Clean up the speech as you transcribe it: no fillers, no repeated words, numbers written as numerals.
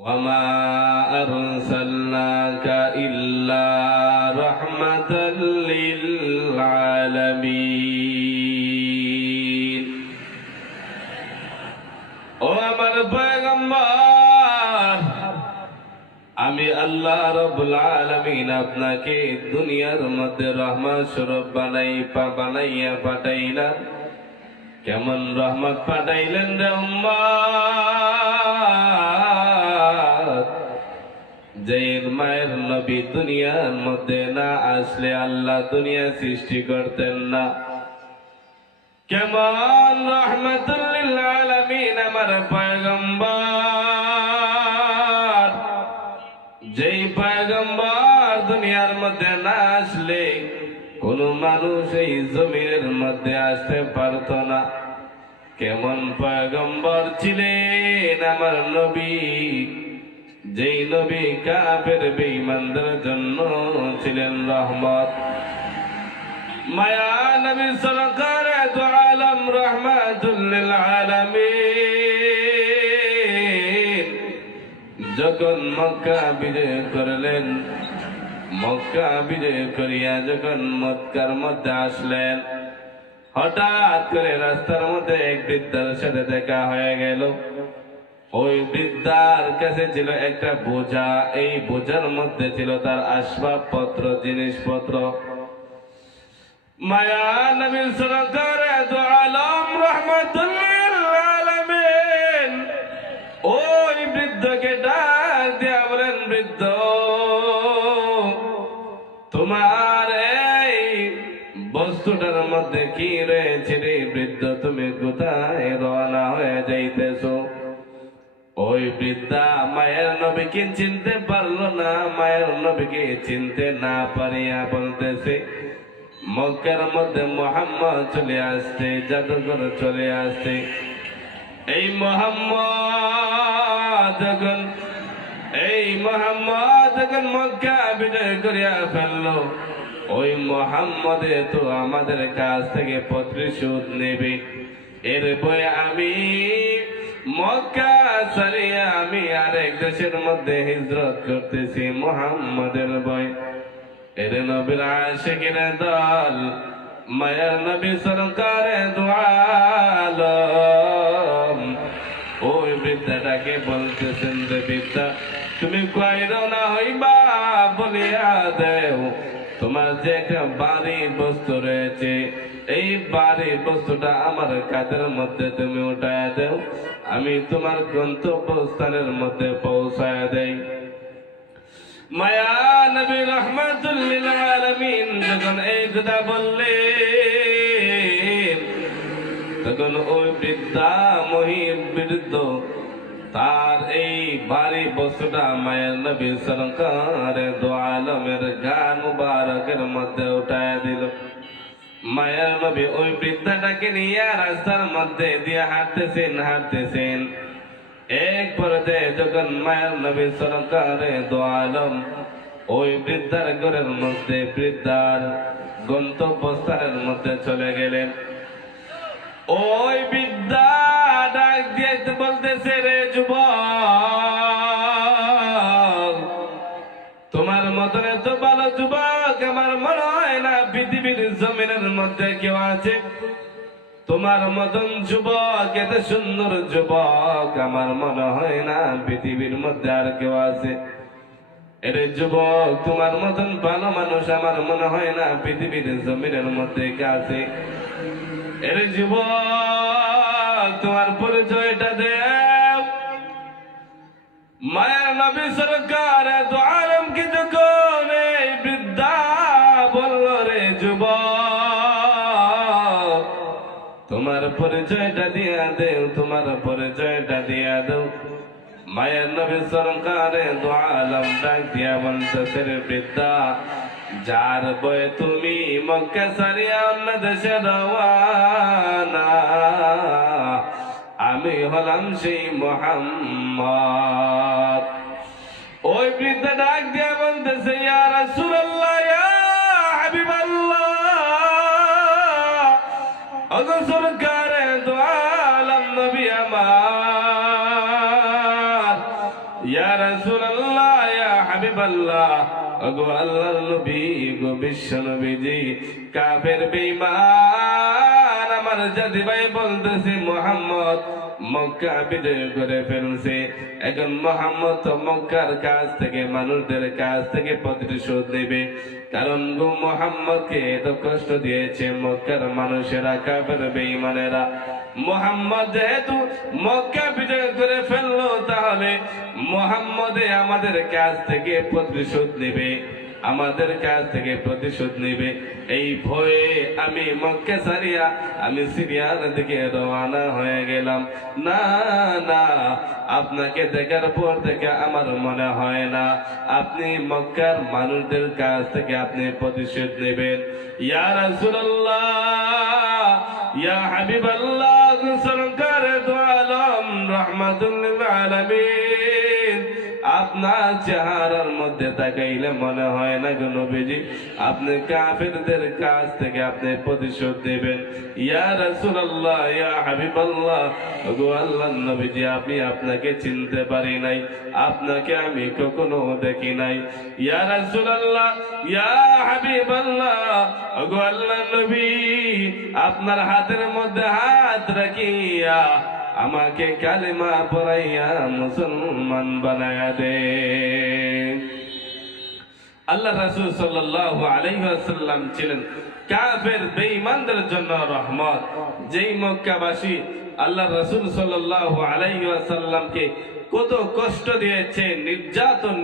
وما أرسلناك إلا رحمة للعالمين ও আমার পয়গম্বর আমি আল্লাহ রাব্বুল আলামিন আপনাকে দুনিয়ার মধ্যে রহমত স্বরূপ বানাইয়া পাঠাইলাম। কেমন রহমত পাঠাইলেন রে উম্মত, যে মায়ের নবী দুনিয়ার মধ্যে না আসলে আল্লাহ দুনিয়া সৃষ্টি করতেন না। কেমন রহমতুল লিল আলামিন আমার পয়গম্বর, যেই পয়গম্বর দুনিয়ার মধ্যে না আসলে কোন মানুষ এই জমিনের মধ্যে আসতে পারত না। কেমন পয়গম্বর ছিলেন আমার নবী, যেই নবী কাফের বেঈমানদের জন্য ছিলেন রহমত। মায়া নবী সরকারে দু আলম রহমাতুল লিল আলামিন যখন মক্কা বিজয় করলেন, মক্কা বিজয় করিয়া যখন মক্কার মধ্যে আসলেন, হঠাৎ করে রাস্তার মধ্যে এক বৃদ্ধার সাথে দেখা হয়ে গেল। ওই বৃদ্ধার কাছে ছিল একটা বোঝা, এই বোঝার মধ্যে ছিল তার আসবাবপত্র, জিনিসপত্র। মায়া নবী সরকার দু আলম রাহমাতুল লিল আলামিন ওই বৃদ্ধকে ডাক দিয়া বলেন, বৃদ্ধ তোমার এই বস্তুটার মধ্যে কি রয়েছে রে বৃদ্ধ, তুমি কোথায় রওনা হয়ে যাইতেছো? ওই বৃদ্ধা মায়ের নবীকে চিনতে পারলো না। মায়ের নবীকে চিনতে না পারিয়া বলতেছে, মক্কার মধ্যে মুহাম্মদ চলে আসছে, জাদুঘর চলে আসছে। এই মুহাম্মদ যখন মক্কা বিজয় করিয়া ফেললো, ওই মুহাম্মদে তো আমাদের কাছ থেকে প্রতিশোধ নেবে। এর বয়ে আমি মক্কা ছাড়িয়া আমি আরেক দেশের মধ্যে হিজরত করতেছি মুহাম্মদের ভয়। এর নবীর আশিকের দল মায়ের নবী সরকারে দু আলম ওই বৃদ্ধাটাকে বলতেছেন, রে বৃদ্ধা তুমি কয় রওনা হইবা বলিয়া দেও, তোমার যে একটা বাড়ি বস্তু রয়েছে এই বাড়ি বস্তুটা আমার কাঁধের মধ্যে তুমি উঠায় দেও, আমি তোমার গন্তব্যস্থানের মধ্যে পৌঁছায় দেই। মায়া নবী রাহমাতুল লিল আলামিন যখন এই কথা বললেন, তখন ওই বৃদ্ধা বৃদ্ধ তার এই বাড়ি বস্তুটা মায়ের নবী সরকারে দু আলমের গান মুবারকের মধ্যে উঠায় দিল। মায়ের নবী ওই বৃদ্ধাটাকে নিয়ে রাস্তার মধ্যে দিয়ে হাঁটতেছেন। এক পর্যায়ে যখন মায়ের নবী সরকারে দু আলম ওই বৃদ্ধার ঘরের মধ্যে, বৃদ্ধার গন্তব্যস্থানের মধ্যে চলে গেলেন, ওই বৃদ্ধা ডাক দিয়ে বলতেছে, রে যুবক, তোমার মতন এত ভালো যুবক আমার মনে হয় না পৃথিবীর জমিনের মধ্যে কেউ আছে। তোমার মতন যুবক, এত সুন্দর যুবক আমার মনে হয় না পৃথিবীর মধ্যে আর কেউ আছে। এরে যুবক, তোমার মতন ভালো মানুষ আমার মনে হয় না পৃথিবীর জমিনের মধ্যে কে আছে। এরে যুবক, তোমার পরিচয়টা দেও। মায়ের নবী সরকার দু আলমকে যখন এই বৃদ্ধা বলল, রে যুবক তোমার পরিচয়টা দিয়া দেও, তোমার পরিচয়টা দিয়া দেও। মায়ের নবী সরকার দু আলম ডাক দিয়া বলতেছে, রে বৃদ্ধা, যার বয়ে তুমি মক্কা ছাড়িয়া অন্য দেশে রওয়ানা, আমি হলাম সেই মুহাম্মদ। ওই বৃদ্ধা ডাক দিয়া বলতেছে, ইয়া রাসূলুল্লাহ, ইয়া হাবিবাল্লাহ, ওগো সরকারে দু আলম নবী আমার, ইয়া রাসূলুল্লাহ, ইয়া হাবিবাল্লাহ, ওগো আল্লাহর নবী, গো বিশ্ব নবীজি, কাফের বেঈমান আমার জাতি ভাই বলতেছে মুহাম্মদ মক্কা বিজয় করে ফেলছে। এখন মুহাম্মদ তো মক্কার কাছ থেকে, মানুষদের কাছ থেকে প্রতিশোধ নেবে। কারণ গো মুহাম্মদকে এত কষ্ট দিয়েছে মক্কার মানুষেরা, কাফের বেঈমানেরা। মুহাম্মদ যেহেতু মক্কা বিজয় করে ফেললো, তাহলে মুহাম্মদে আমাদের কাছ থেকে প্রতিশোধ নেবে, আমাদের কাছ থেকে প্রতিশোধ নেবে। এই ভয়ে আমি মক্কা ছাড়িয়া আমি সিরিয়ার দিকে রওনা হয়ে গেলাম। না না, আপনাকে দেখার পর থেকে আমার মনে হয় না আপনি মক্কার মানুষদের কাছ থেকে আপনি প্রতিশোধ নেবেন। ইয়া রাসূলুল্লাহ, ইয়া হাবিবাল্লাহ, সরকারে দু আলম, রাহমাতুল লিল আলামিন, আপনার চেহারার মধ্যে তাকাইলে মনে হয় না গো নবীজি আপনি কাফেরদের কাছ থেকে আপনি প্রতিশোধ নেবেন। ইয়া রাসূলুল্লাহ, ইয়া হাবিবাল্লাহ, ওগো আল্লাহর নবীজি, আমি আপনাকে চিনতে পারি নাই, আপনাকে আমি কখনো দেখি নাই। ইয়া রাসূলুল্লাহ, ইয়া হাবিবাল্লাহ, ওগো আল্লাহর নবী, আপনার হাতের মধ্যে হাত রাখিয়া আমাকে কালিমা পড়াইয়া মুসলমান বানায়া দে। আল্লাহ রাসূল সাল্লাল্লাহু আলাইহি ওয়াসাল্লাম ছিলেন কাফের বেঈমানদের জন্য রহমত। যেই মক্কাবাসী আল্লাহ রাসূল সাল্লাল্লাহু আলাইহি ওয়াসাল্লামকে কত কষ্ট দিয়েছে, নির্যাতন